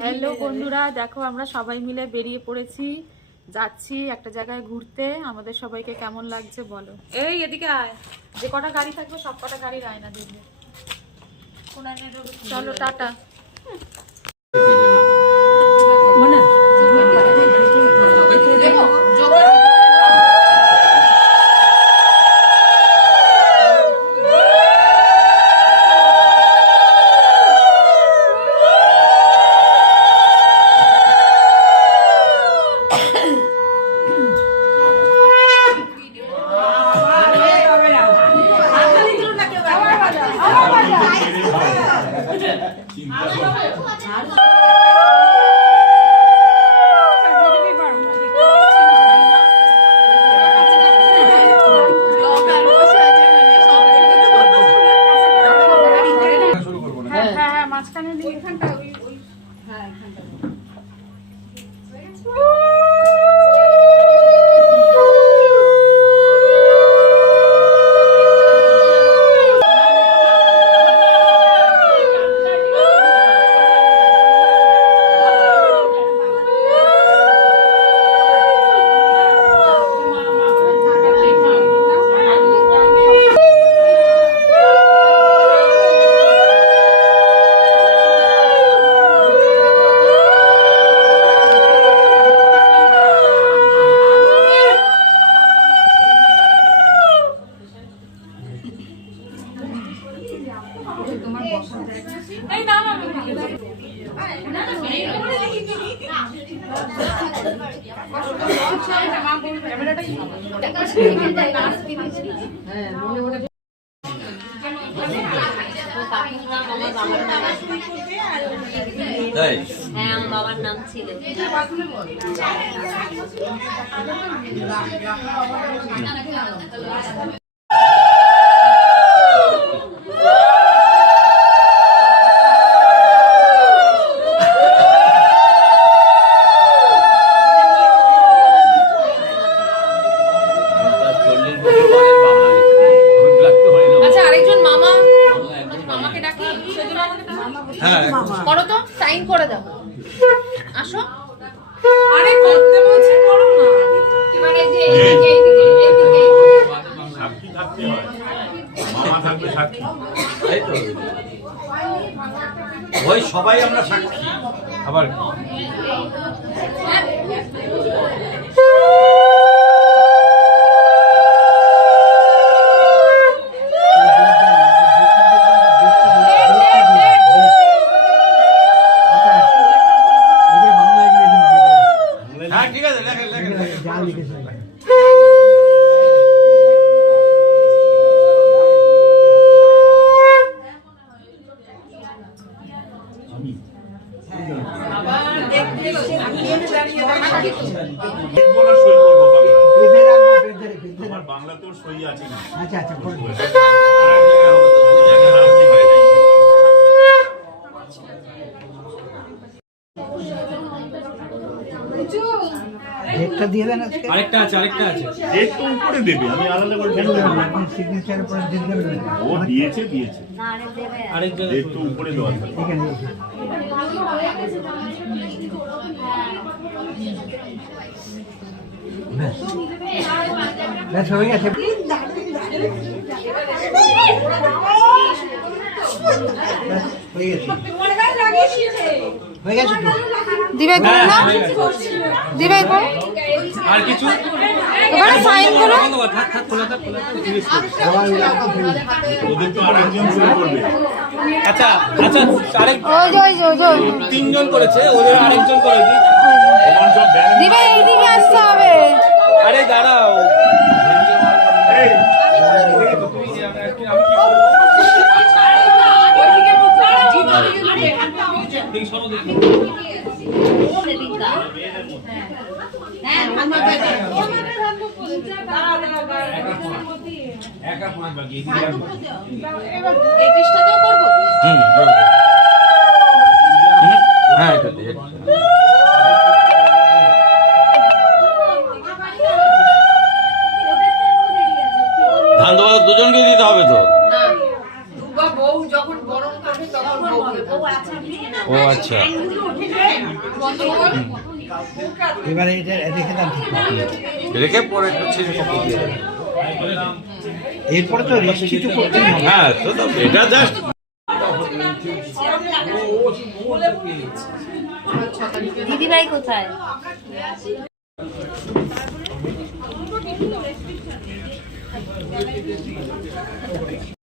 Hello বন্ধুরা, দেখো আমরা সবাই মিলে বেরিয়ে পড়েছি, যাচ্ছি একটা জায়গায় ঘুরতে। আমাদের সবাইকে কেমন লাগছে বলো। এই এদিকে আয়, যে কটা গাড়ি থাকবে সব কটা গাড়ির আয়না দেখবে। চলো টাটা। হ্যাঁ, আমার বাবার নাম ছিল। আচ্ছা, আরেকজন মামা, মামাকে ডাকি, করো তো, সাইন করে দাও। আসো। আরে করতে বলছি, করো না। মানে যে এইদিকে সাক্ষী থাকতে হয়, মামা থাকবে সাক্ষী, তাই তো? ওই সবাই আমরা সাক্ষী। আবার ঠিক আছে, লেখেন লেখেন যা লিখেছেন। বাংলাতেও সই আছে। আচ্ছা আচ্ছা, ডেটটা দিয়ে দেন আজকে। আরেকটা আছে ডেট তো উপরে দেবে, আমি আলাদা করে দেব না। এখন সিগনেচারের পরে ডেট দেবেন। ও দিয়েছে না, আরেক ডেট তো উপরে দেওয়া আছে। এখানে ব্যাস হয়ে গেছে। হয়ে গেছে তো। দিবাই করো না, দিবাই করো। আর কিছু ওখানে সাইন করো। ওদের তো আরেকজন শুরু করবে। আচ্ছা আচ্ছা, আরেক ওই তিনজন করেছে, ওদের আরেকজন করে দিই। দিবাই এইদিকে আসতে হবে। আরে দাঁড়াও, হ্যাঁ এটা দিয়ে ধান দেওয়া দুজনকে দিতে হবে তো। না, বউ যখন গরম করবে তখন বউ নাও। ও আচ্ছা এবারে এটা রেখে দাম ঠিক না। রেখে পরে একটু ছিঁড়ে কপি দিয়ে দেবে। এরপরে তো রেস্ট কিছু করতেই হবে। হ্যাঁ তো তো এটা জাস্ট দিদিভাই কোথায়?